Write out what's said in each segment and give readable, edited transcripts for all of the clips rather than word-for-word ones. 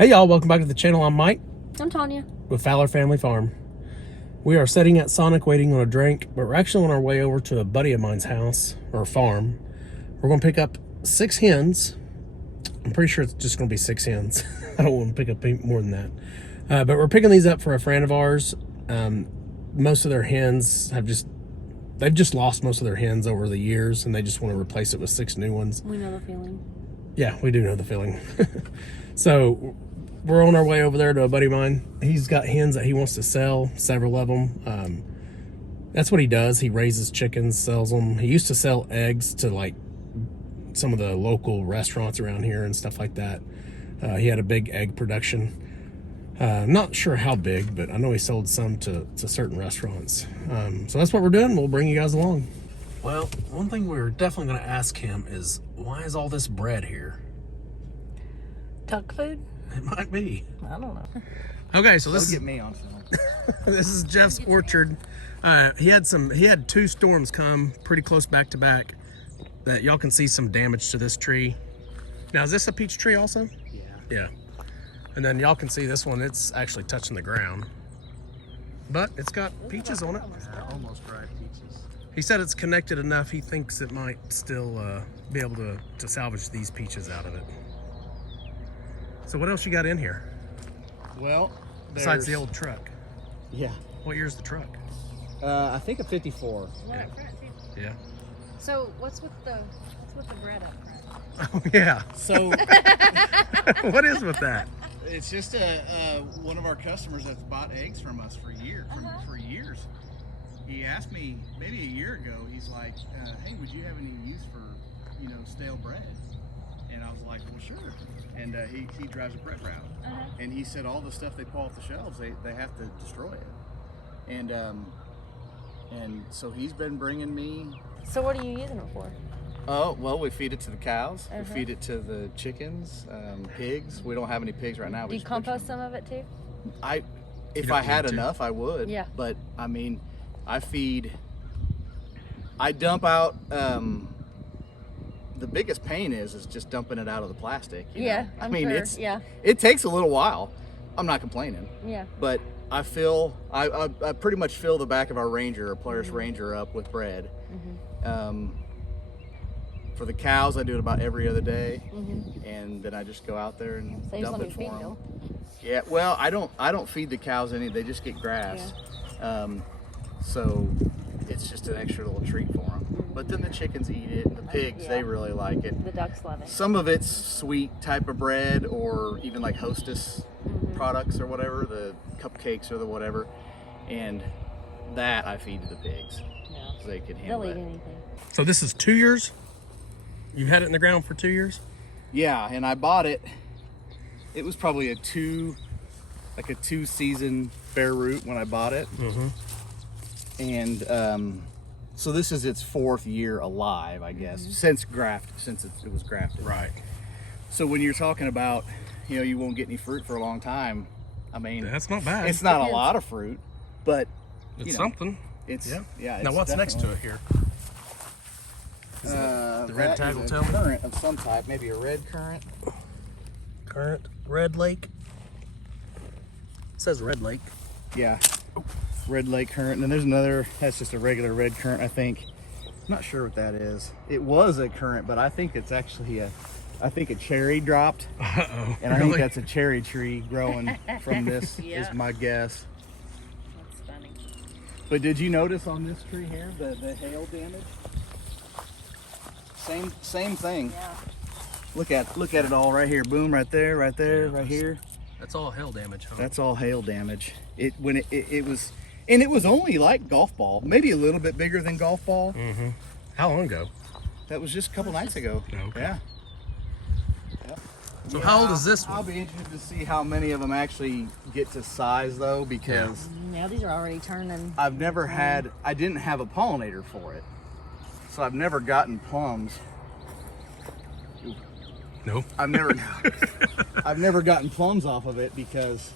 Hey y'all, welcome back to the channel. I'm Mike. I'm Tanya. With Fowler Family Farm. We are sitting at Sonic waiting on a drink, but we're actually on our way over to a buddy of mine's house, or farm. We're going to pick up 6 hens. I'm pretty sure it's just going to be 6 hens. I don't want to pick up more than that. But we're picking these up for a friend of ours. Most of their hens they've just lost most of their hens over the years, and they just want to replace it with 6 new ones. We know the feeling. Yeah, we do know the feeling. So we're on our way over there to a buddy of mine. He's got hens that he wants to sell, several of them. That's what he does. He raises chickens, sells them. He used to sell eggs to like some of the local restaurants around here and stuff like that. He had a big egg production. Not sure how big, but I know he sold some to certain restaurants. So that's what we're doing. We'll bring you guys along. Well, one thing we're definitely going to ask him is, why is all this bread here? Duck food? It might be. I don't know. Okay, so this Don't get me on film. this is Jeff's orchard. He had 2 storms come pretty close back to back that y'all can see some damage to this tree. Now, is this a peach tree also? Yeah. Yeah. And then y'all can see this one, it's actually touching the ground. But it's got peaches on it. Almost dried peaches. He said it's connected enough, he thinks it might still be able to salvage these peaches out of it. So what else you got in here? Well, Besides the old truck. Yeah. What year's the truck? I think a 54. Yeah. Yeah. So what's with the bread up front? Oh, yeah. So What is with that? it's just one of our customers that's bought eggs from us for years. He asked me maybe a year ago. He's like, "Hey, would you have any use for stale bread?" And I was like, "Well, sure." And he drives a bread route, and he said all the stuff they pull off the shelves, they have to destroy it. And so he's been bringing me. So what are you using it for? Oh, well, we feed it to the cows. We feed it to the chickens, pigs. We don't have any pigs right now. Do you compost some of it too? If I had enough, I would. Yeah. But I mean, I dump out. The biggest pain is just dumping it out of the plastic. Yeah, I mean, sure. it takes a little while. I'm not complaining. Yeah. But I pretty much fill the back of our Ranger, a Polaris Ranger, up with bread. For the cows, I do it about every other day, and then I just go out there and dump it for them. Yeah, well, I don't feed the cows any. They just get grass, so it's just an extra little treat for them. But then the chickens eat it, and the pigs they really like it. The ducks love it. Some of it's sweet type of bread, or even like Hostess products or whatever, the cupcakes or the whatever, and that I feed to the pigs. Yeah. So they can handle They'll it. eat anything. So this is 2 years? You've had it in the ground for 2 years? Yeah, and I bought it. It was probably a 2 season bare root when I bought it. And so this is its 4th year alive, I guess, since it was grafted. Right. So when you're talking about, you won't get any fruit for a long time, I mean, That's not bad. it's not a lot of fruit, but It's something. It's Yeah. It's Now what's next to it here? The red tag will tell me. Currant of some type, maybe a red currant. Currant, Red Lake. It says Red Lake. Yeah, red lake currant. And then there's another, that's just a regular red currant, I think. I'm not sure what that is. It was a currant, but I think it's actually a cherry dropped. Uh-oh. And I think that's a cherry tree growing from this, is my guess. That's funny. But did you notice on this tree here, the hail damage? Same thing. Yeah. Look at it all right here. Boom, right there, right here. That's all hail damage, huh? That's all hail damage. It was only like golf ball, maybe a little bit bigger than golf ball. How long ago? That was just a couple nights ago. Okay. Yeah. So how old is this I'll one? be interested to see how many of them actually get to size though, because Now these are already turning. I didn't have a pollinator for it. So I've never gotten plums. No. I've never gotten plums off of it because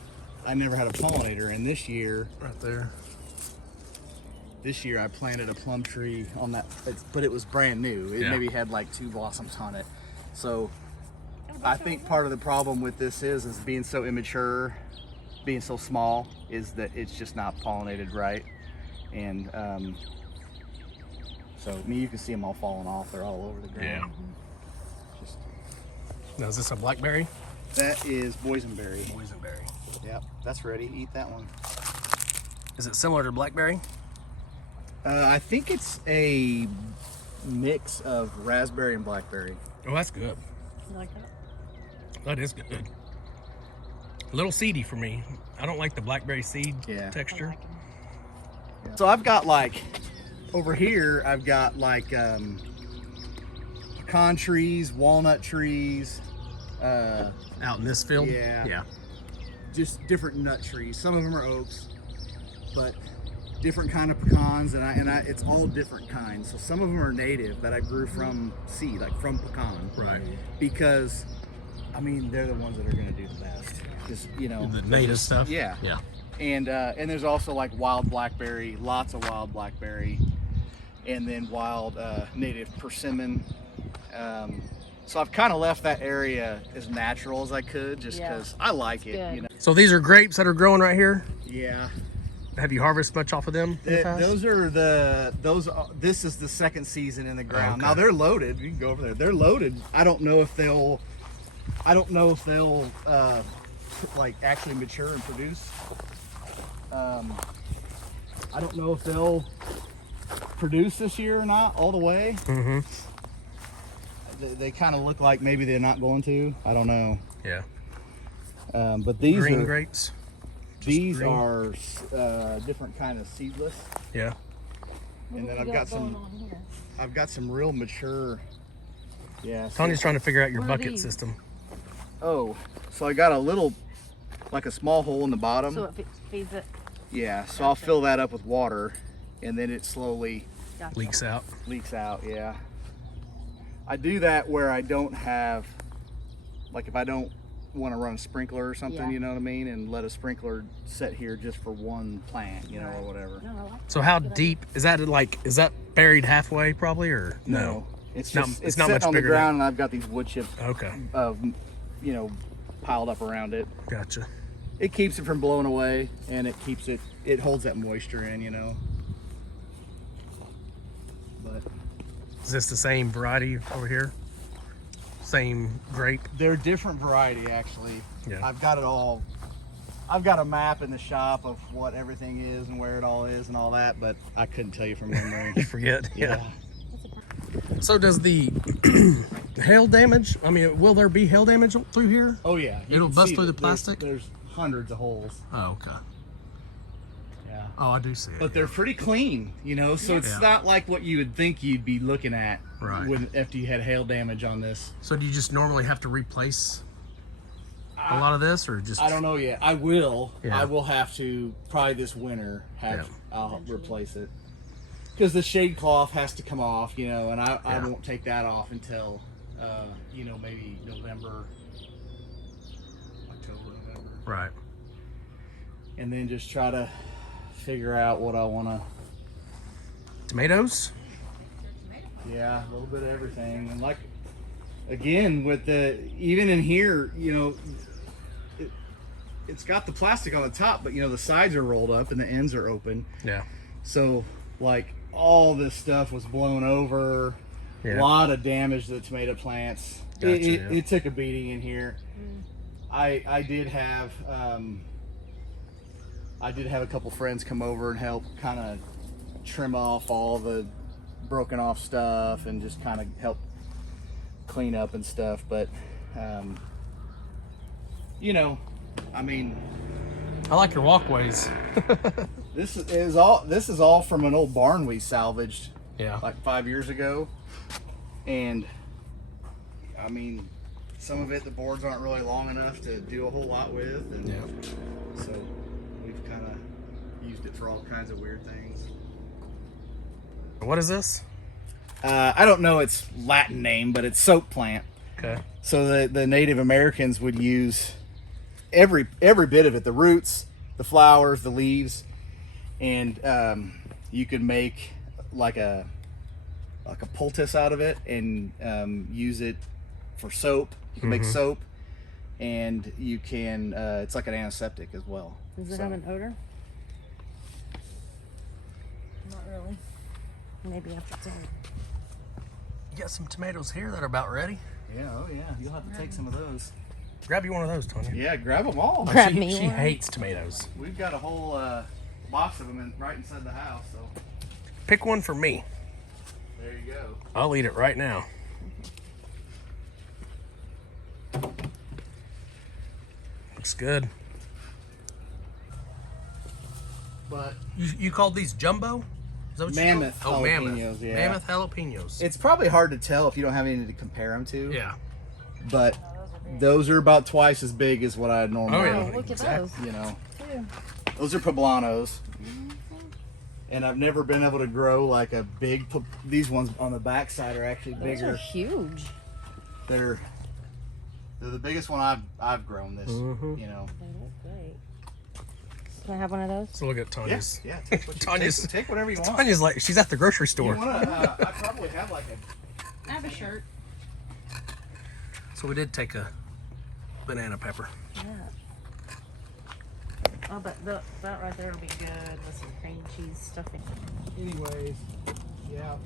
I never had a pollinator. And this year, Right there. This year I planted a plum tree on that, but it was brand new. It maybe had like 2 blossoms on it. So I think part of the problem with this is being so immature, being so small, is that it's just not pollinated right. And so you can see them all falling off. They're all over the ground. Yeah. Just, Now, is this a blackberry? that is boysenberry. Boysenberry. Yep, that's ready. Eat that one. Is it similar to blackberry? I think it's a mix of raspberry and blackberry. Oh, that's good. You like that? That is good. A little seedy for me. I don't like the blackberry seed Yeah. texture. I like 'em. So I've got like, over here, I've got like pecan trees, walnut trees, Out in this field? Yeah. Yeah. just different nut trees. Some of them are oaks, but different kind of pecans, and it's all different kinds. So some of them are native that I grew from seed, like from pecan. Right. Because, I mean, they're the ones that are going to do the best. Just, you know, The native stuff? yeah. Yeah. And there's also like wild blackberry, lots of wild blackberry, and then wild native persimmon. So I've kind of left that area as natural as I could, just Yeah. because I like it. Good. You know. So these are grapes that are growing right here? Yeah. Have you harvested much off of them in the past? This is the second season in the ground. Okay. Now they're loaded. You can go over there. They're loaded. I don't know if they'll like actually mature and produce. I don't know if they'll produce this year or not all the way. Mm-hmm. They kind of look like maybe they're not going to. I don't know. Yeah. But these Green are grapes? these green. are different kind of seedless. Yeah. And then What I've we got going some. on here? I've got some real mature. Yeah. so- Tony's trying to figure out your What are bucket these? system. Oh, so I got a little, like a small hole in the bottom. So it feeds it. Yeah. So I'll fill that up with water, and then it slowly Gotcha. Leaks out. leaks out. Yeah. I do that where I don't have, like, if I don't want to run a sprinkler or something, Yeah. you know what I mean, and let a sprinkler sit here just for one plant, you know, Right. or whatever. No, I like So that. how Good idea. deep is that? Is that buried halfway probably, or no? It's Not- just it's it's not sitting much on the bigger than- ground, and I've got these wood chips, Okay. piled up around it. Gotcha. It keeps it from blowing away, and it keeps it. It holds that moisture in, you know. But Is this the same variety over here? Same grape? they're different variety, actually. Yeah. I've got it all. I've got a map in the shop of what everything is and where it all is and all that, but I couldn't tell you from memory. You forget? Yeah. So does the hail damage, I mean, will there be hail damage through here? Oh yeah. You It'll can bust see through that the plastic? There's hundreds of holes. Oh, okay. Yeah. Oh, I do see it. But they're pretty clean, you know, so it's Yeah. not like what you would think you'd be looking at Right. after you had hail damage on this. So do you just normally have to replace a lot of this, or just? I don't know yet. I will. Yeah. I will have to probably this winter Yeah. I'll replace it. Because the shade cloth has to come off, you know, and I Yeah. won't take that off until, maybe November, October, November. Right. And then just try to figure out what I want to. Tomatoes? Yeah, a little bit of everything. And like, again, even in here, you know, it's got the plastic on the top, but, you know, the sides are rolled up and the ends are open. Yeah. So, like, all this stuff was blown over. Yeah. A lot of damage to the tomato plants. Gotcha, it yeah. took a beating in here. I did have a couple friends come over and help kind of trim off all the broken off stuff and just kind of help clean up and stuff. But I mean, I like your walkways. this is all from an old barn we salvaged Yeah. like 5 years ago, and I mean, some of it the boards aren't really long enough to do a whole lot with, and Yeah. so we've kind of used it for all kinds of weird things. What is this? I don't know its Latin name, but it's soap plant. Okay. So the Native Americans would use every bit of it, the roots, the flowers, the leaves, and you could make like a poultice out of it and use it for soap. You can make soap, and you can. It's like an antiseptic as well. Does it have an odor? Not really. Maybe after dinner. You got some tomatoes here that are about ready. Yeah, oh yeah. You'll have to take some of those. Grab you one of those, Tanya. Yeah, grab them all. Grab she, me She one. hates tomatoes. We've got a whole box of them right inside the house. So Pick one for me. there you go. I'll eat it right now. Looks good. But You called these jumbo? Is that what Mammoth you called? Oh, mammoth. jalapenos, yeah. Mammoth jalapenos. it's probably hard to tell if you don't have anything to compare them to. Yeah. But those are about twice as big as what I normally. Oh, yeah. Look at Exactly. those. You know, Too. those are Poblanos. And I've never been able to grow like a big. These ones on the back side are actually Those bigger. are huge. They're the biggest one I've grown this. Mhm. You know. They look great. Can I have one of those? So look at Tanya's. Yeah. Take, what you, Tanya's- take whatever you want. Tanya's like, she's at the grocery You store. wanna, I probably have like a. I have a shirt. So we did take a banana pepper. Yeah. Oh, but that right there will be good with some cream cheese stuffing. Anyways, yeah,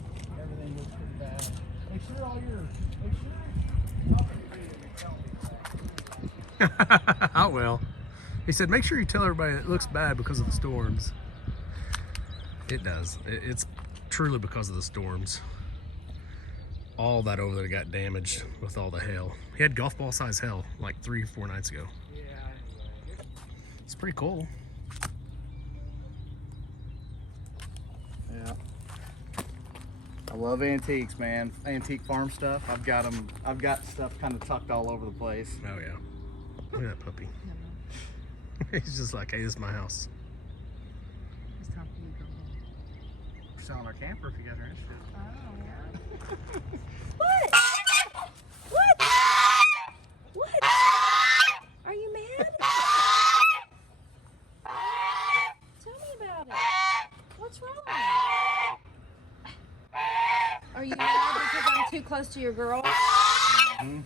everything looks pretty bad. Make sure all your. I will. He said, make sure you tell everybody it looks bad because of the storms. It does. It's truly because of the storms. All that over there got damaged with all the hail. He had golf ball size hail like 3 or 4 nights ago. Yeah. It's pretty cool. Yeah. I love antiques, man. Antique farm stuff. I've got them. I've got stuff kind of tucked all over the place. Oh yeah. Look at that puppy. He's just like, hey, this is my house. It's time for you to go home. We're selling our camper if you guys are interested. Oh, yeah. What? What? What? Are you mad? Tell me about it. What's wrong? Are you mad because I'm too close to your girl?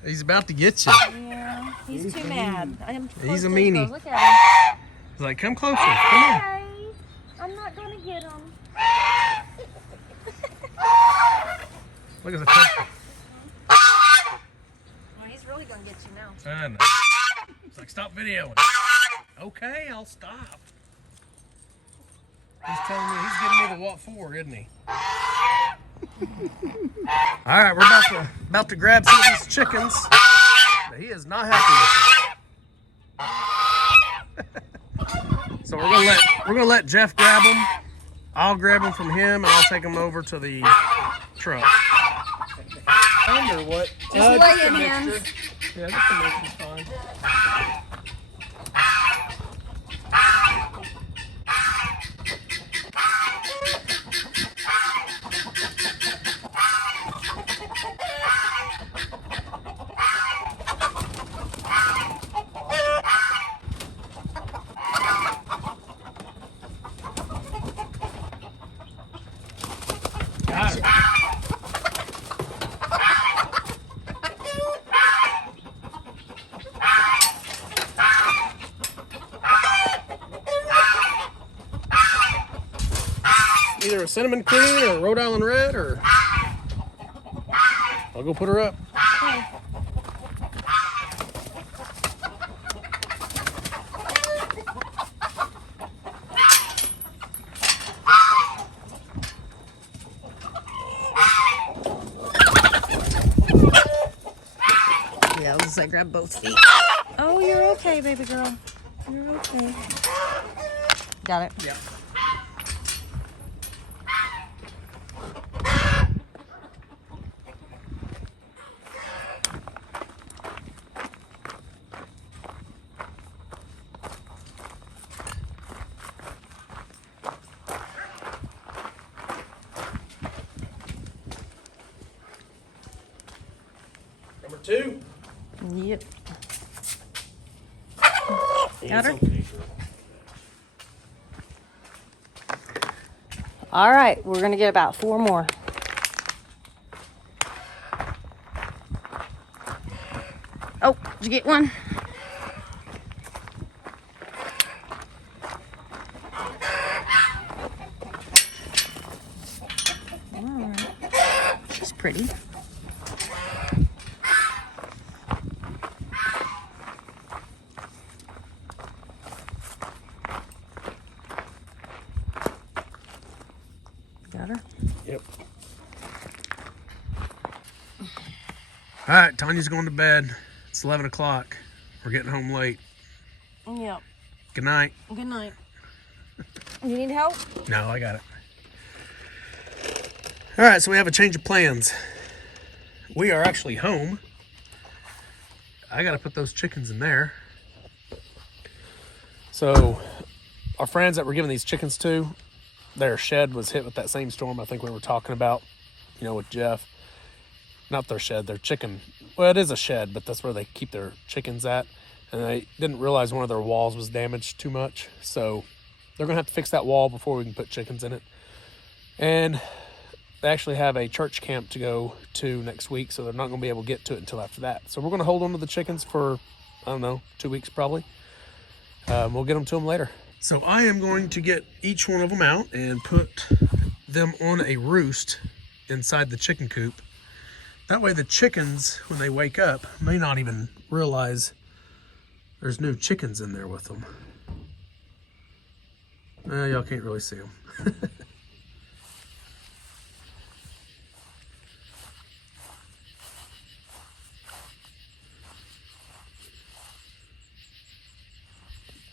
He's about to get you. Yeah, he's too mad. I am too close He's a to his meanie. girl. Look at him. He's like, come closer. Come here. Hey, I'm not gonna get him. Look at the puppy. Well, he's really gonna get you now. I know. It's like, stop videoing. Okay, I'll stop. He's telling me, he's giving me the what for, isn't he? All right, we're about to grab some of these chickens. But he is not happy with them. So we're gonna let Jeff grab them. I'll grab them from him, and I'll take them over to the truck. Or what? Just lay in hands. Yeah, just a mix is fine. Got it. Either a cinnamon queen or a Rhode Island red, or I'll go put her up. Yeah, let's say grab both feet. Oh, you're okay, baby girl. You're okay. Got it? Yeah. Number 2. Yep. Got her? All right, we're gonna get about 4 more. Did you get one? Alright. She's pretty. Got her? Yep. All right, Tanya's going to bed. It's 11 o'clock. We're getting home late. Yep. Good night. Good night. You need help? No, I got it. All right, so we have a change of plans. We are actually home. I got to put those chickens in there. So our friends that we're giving these chickens to, their shed was hit with that same storm I think we were talking about, you know, with Jeff. Not their shed, their chicken. Well, it is a shed, but that's where they keep their chickens at. And they didn't realize one of their walls was damaged too much. So they're going to have to fix that wall before we can put chickens in it. And they actually have a church camp to go to next week, so they're not going to be able to get to it until after that. So we're going to hold on to the chickens for, I don't know, 2 weeks probably. We'll get them to them later. So I am going to get each one of them out and put them on a roost inside the chicken coop. That way the chickens, when they wake up, may not even realize there's new chickens in there with them. Y'all can't really see them.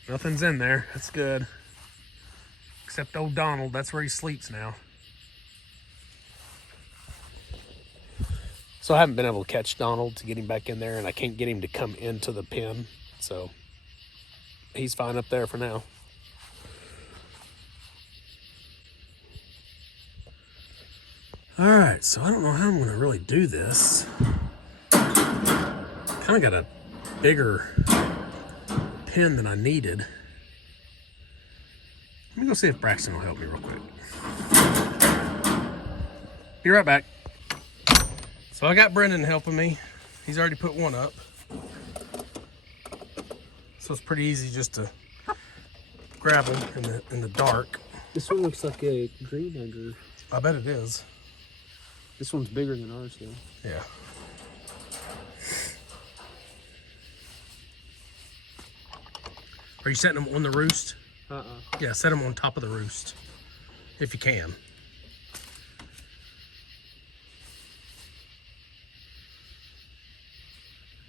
Nothing's in there. That's good. Except old Donald. That's where he sleeps now. So I haven't been able to catch Donald to get him back in there, and I can't get him to come into the pen. So he's fine up there for now. All right, so I don't know how I'm going to really do this. Kind of got a bigger pen than I needed. Let me go see if Braxton will help me real quick. Be right back. So I got Brendan helping me. He's already put one up. So it's pretty easy just to grab them in the dark. This one looks like a green egger. I bet it is. This one's bigger than ours though. Yeah. Are you setting them on the roost? Yeah, set them on top of the roost, if you can.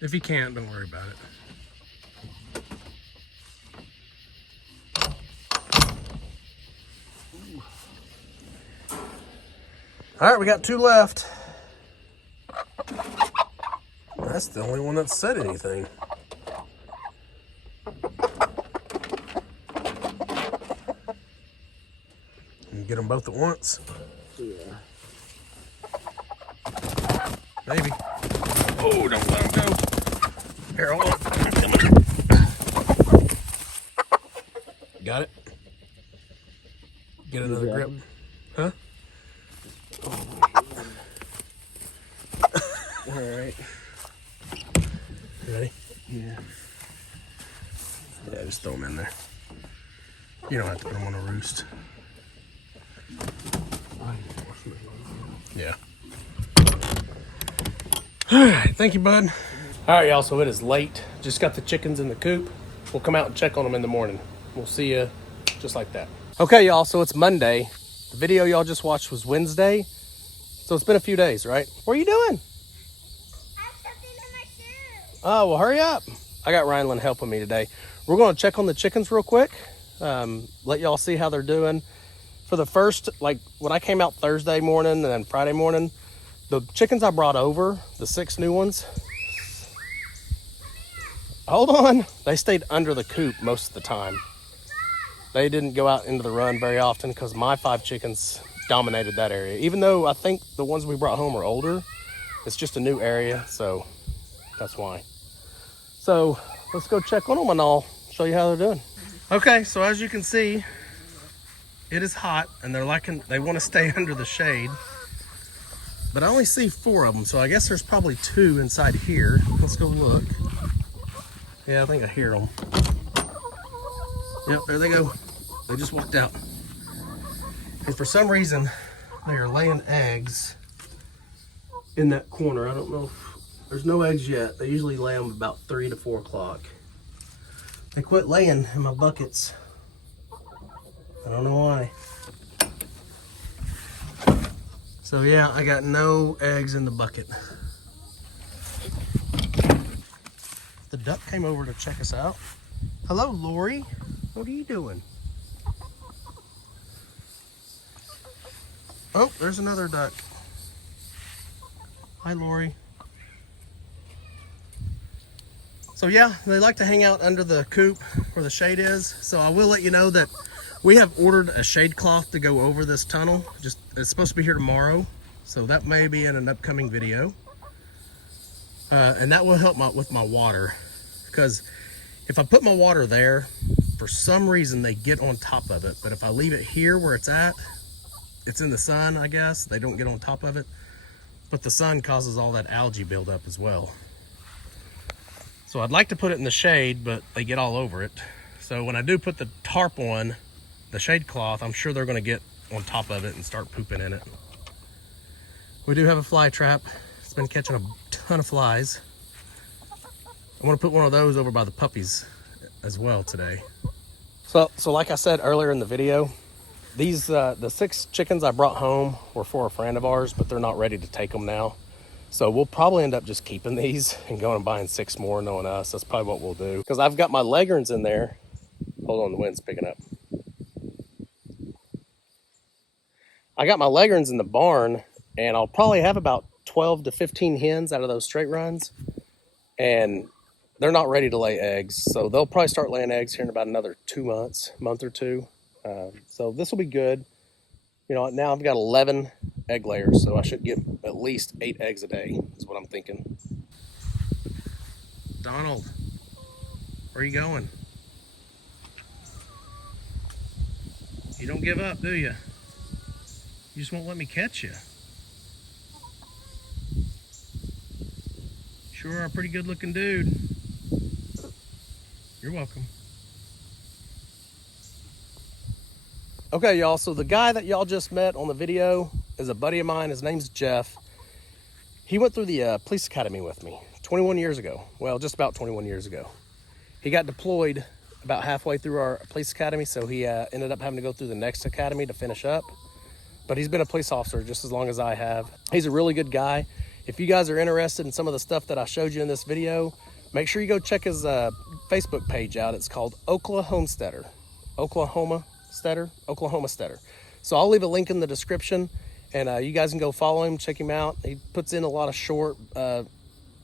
If you can't, don't worry about it. All right, we got 2 left. That's the only one that said anything. Get them both at once? Yeah. Maybe. Oh, don't let them go. Here, hold on. Got it? Get another grip. Huh? All right. You ready? Yeah. Yeah, just throw them in there. You don't have to put them on a roost. Yeah. All right, thank you, bud. All right, y'all, so it is late. Just got the chickens in the coop. We'll come out and check on them in the morning. We'll see you just like that. Okay, y'all, so it's Monday. The video y'all just watched was Wednesday. So it's been a few days, right? What are you doing? I have something in my shoe. Oh, well, hurry up. I got Rhinelin helping me today. We're going to check on the chickens real quick. Let y'all see how they're doing. For the first, like when I came out Thursday morning and then Friday morning, the chickens I brought over, the 6 new ones, hold on, they stayed under the coop most of the time. They didn't go out into the run very often because my 5 chickens dominated that area. Even though I think the ones we brought home are older, it's just a new area, so that's why. So let's go check on them and I'll show you how they're doing. Okay, so as you can see, it is hot and they want to stay under the shade. But I only see 4 of them, so I guess there's probably 2 inside here. Let's go look. Yeah, I think I hear them. Yep, there they go. They just walked out. And for some reason, they are laying eggs in that corner. I don't know if there's no eggs yet. They usually lay them about 3 to 4 o'clock. They quit laying in my buckets. I don't know why. So yeah, I got no eggs in the bucket. The duck came over to check us out. Hello, Lori. What are you doing? Oh, there's another duck. Hi, Lori. So yeah, they like to hang out under the coop where the shade is. So I will let you know that we have ordered a shade cloth to go over this tunnel. It's supposed to be here tomorrow. So that may be in an upcoming video. And that will help with my water. Because if I put my water there, for some reason they get on top of it. But if I leave it here where it's at, it's in the sun, I guess. They don't get on top of it. But the sun causes all that algae buildup as well. So I'd like to put it in the shade, but they get all over it. So when I do put the tarp on, the shade cloth, I'm sure they're gonna get on top of it and start pooping in it. We do have a fly trap. It's been catching a ton of flies. I want to put one of those over by the puppies as well today. So like I said earlier in the video, these the 6 chickens I brought home were for a friend of ours, but they're not ready to take them now. So we'll probably end up just keeping these and going and buying 6 more, knowing us. That's probably what we'll do. Because I've got my leghorns in there. Hold on, the wind's picking up. I got my leghorns in the barn, and I'll probably have about 12 to 15 hens out of those straight runs. And they're not ready to lay eggs. So they'll probably start laying eggs here in about another 2 months, month or two. So this will be good. You know, now I've got 11 egg layers, so I should get at least 8 eggs a day, is what I'm thinking. Donald, where are you going? You don't give up, do you? You just won't let me catch you. Sure are a pretty good looking dude. You're welcome. Okay, y'all, so the guy that y'all just met on the video is a buddy of mine. His name's Jeff. He went through the police academy with me 21 years ago. Well, just about 21 years ago. He got deployed about halfway through our police academy, so he ended up having to go through the next academy to finish up. But he's been a police officer just as long as I have. He's a really good guy. If you guys are interested in some of the stuff that I showed you in this video, make sure you go check his Facebook page out. It's called Homestead. Oklahoma Steader. So I'll leave a link in the description, and you guys can go follow him, check him out. He puts in a lot of short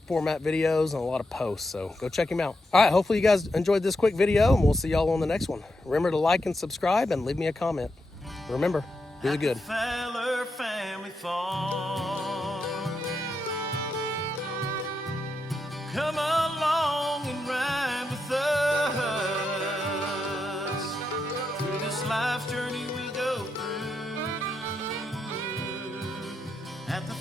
format videos and a lot of posts, so go check him out. All right, hopefully you guys enjoyed this quick video, and we'll see y'all on the next one. Remember to like and subscribe and leave me a comment. Remember, do the good. Fowler family farm. Come along and ride with us through this life's journey we go through at the